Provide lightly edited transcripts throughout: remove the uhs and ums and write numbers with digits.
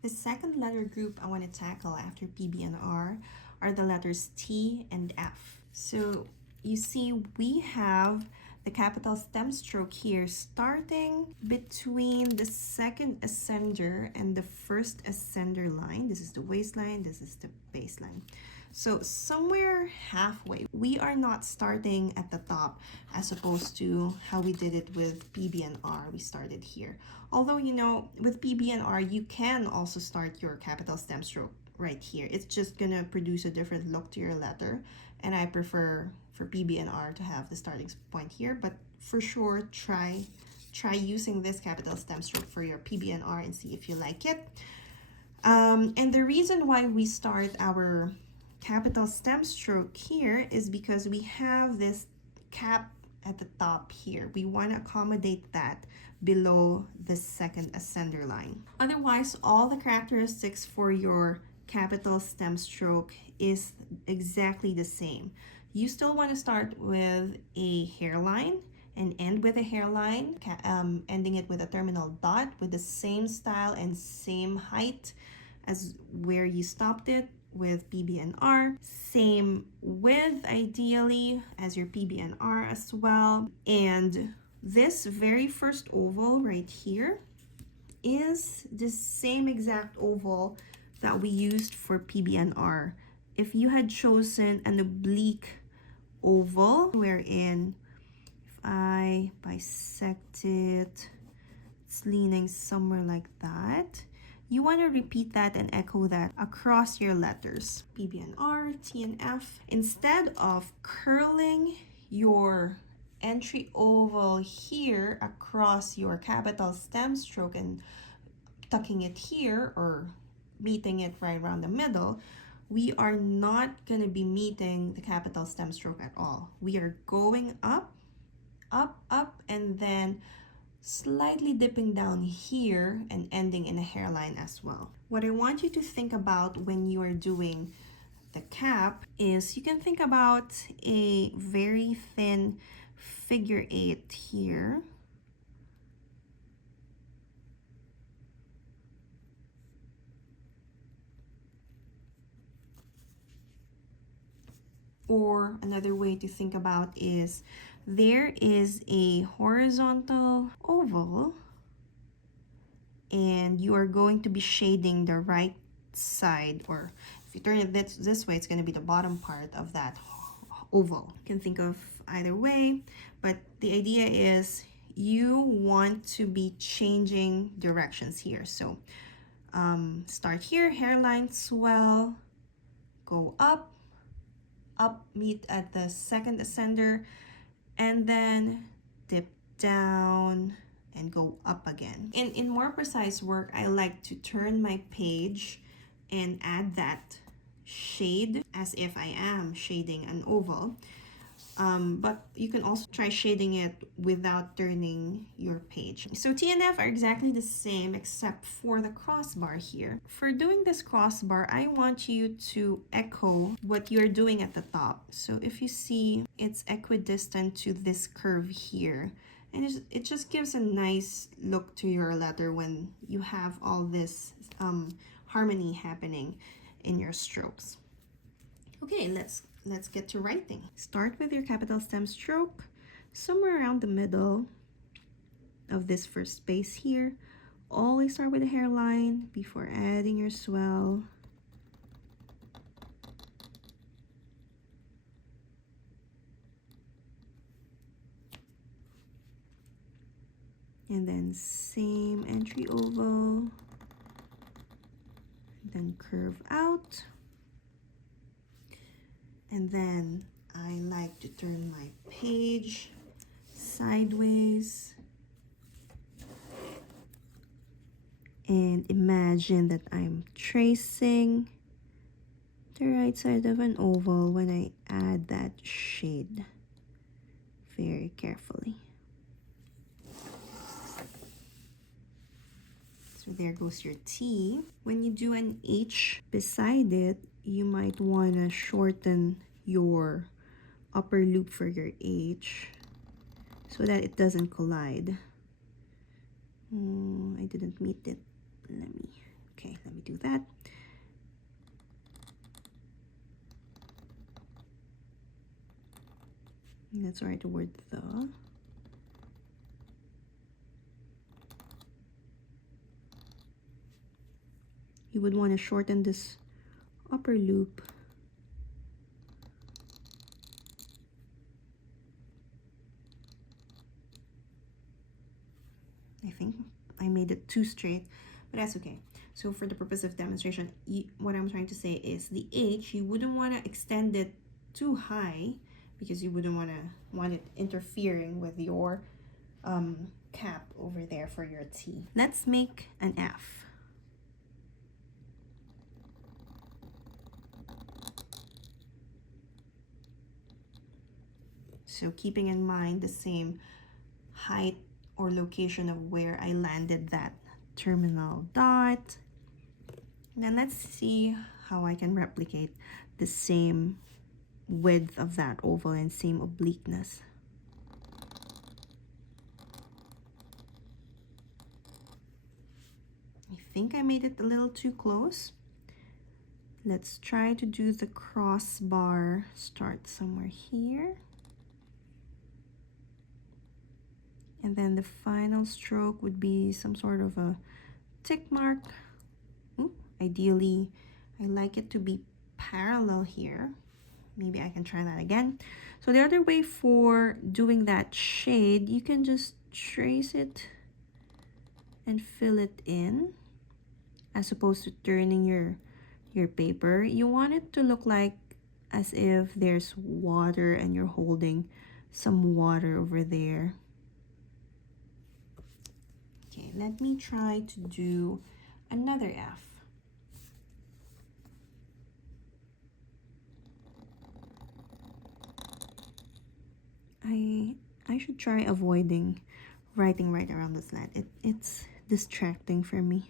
The second letter group I want to tackle after PB and R are the letters T and F. So you see we have the capital stem stroke here starting between the second ascender and the first ascender line. This is the waistline, this is the baseline. So somewhere halfway, we are not starting at the top as opposed to how we did it with PB and R. We started here. Although, you know, with PB and R, you can also start your capital stem stroke right here. It's just gonna produce a different look to your letter. And I prefer for PB and R to have the starting point here, but for sure, try using this capital stem stroke for your PB and R and see if you like it. And the reason why we start our capital stem stroke here is because we have this cap at the top here. We want to accommodate that below the second ascender line. Otherwise, all the characteristics for your capital stem stroke is exactly the same. You still want to start with a hairline and end with a hairline, ending it with a terminal dot with the same style and same height as where you stopped it with PB and R. Same width, ideally, as your PB and R as well. And this very first oval right here is the same exact oval that we used for PB and R. If you had chosen an oblique oval, wherein if I bisect it, it's leaning somewhere like that, you want to repeat that and echo that across your letters, PB and R, T and F. Instead of curling your entry oval here across your capital stem stroke and tucking it here or meeting it right around the middle, we are not going to be meeting the capital stem stroke at all. We are going up, up, up, and then slightly dipping down here and ending in a hairline as well. What I want you to think about when you are doing the cap is you can think about a very thin figure 8 here. Or another way to think about is there is a horizontal oval and you are going to be shading the right side, or if you turn it this way, it's going to be the bottom part of that oval. You can think of either way, but the idea is you want to be changing directions here. So start here, hairline swell, go up, meet at the second ascender, and then dip down and go up again. In more precise work, I like to turn my page and add that shade as if I am shading an oval. But you can also try shading it without turning your page. So T and F are exactly the same except for the crossbar here. For doing this crossbar, I want you to echo what you're doing at the top. So if you see, it's equidistant to this curve here. And it just gives a nice look to your letter when you have all this harmony happening in your strokes. Okay, let's get to writing. Start with your capital stem stroke somewhere around the middle of this first space here. Always start with a hairline before adding your swell. And then same entry oval. And then curve out. And then I like to turn my page sideways and imagine that I'm tracing the right side of an oval when I add that shade very carefully. So there goes your T. When you do an H beside it, you might want to shorten your upper loop for your H so that it doesn't collide. I didn't meet it. Let me Okay, let me do that. Let's write the word the. You would want to shorten this upper loop. I think I made it too straight, but that's okay. So for the purpose of demonstration, what I'm trying to say is the H, you wouldn't want to extend it too high because you wouldn't want it interfering with your cap over there for your T. Let's make an F. So keeping in mind the same height or location of where I landed that terminal dot. Then let's see how I can replicate the same width of that oval and same obliqueness. I think I made it a little too close. Let's try to do the crossbar, start somewhere here. And then the final stroke would be some sort of a tick mark. Ooh, ideally, I like it to be parallel here. Maybe I can try that again. So the other way for doing that shade, you can just trace it and fill it in as opposed to turning your paper. You want it to look like as if there's water and you're holding some water over there. Okay, let me try to do another F. I should try avoiding writing right around the slant. It's distracting for me.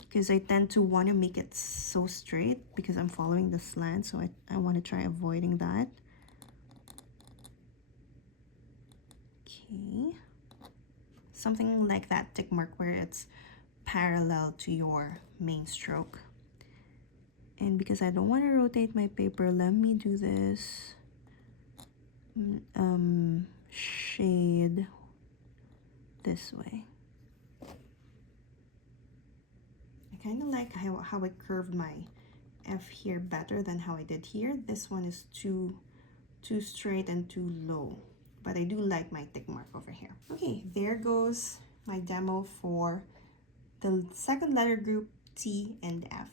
Because I tend to want to make it so straight because I'm following the slant, so I want to try avoiding that. Okay. Something like that tick mark where it's parallel to your main stroke. And because I don't want to rotate my paper, let me do this shade this way. I kind of like how I curved my F here better than how I did here. This one is too straight and too low, but I do like my tick mark over here. Okay, there goes my demo for the second letter group T and F.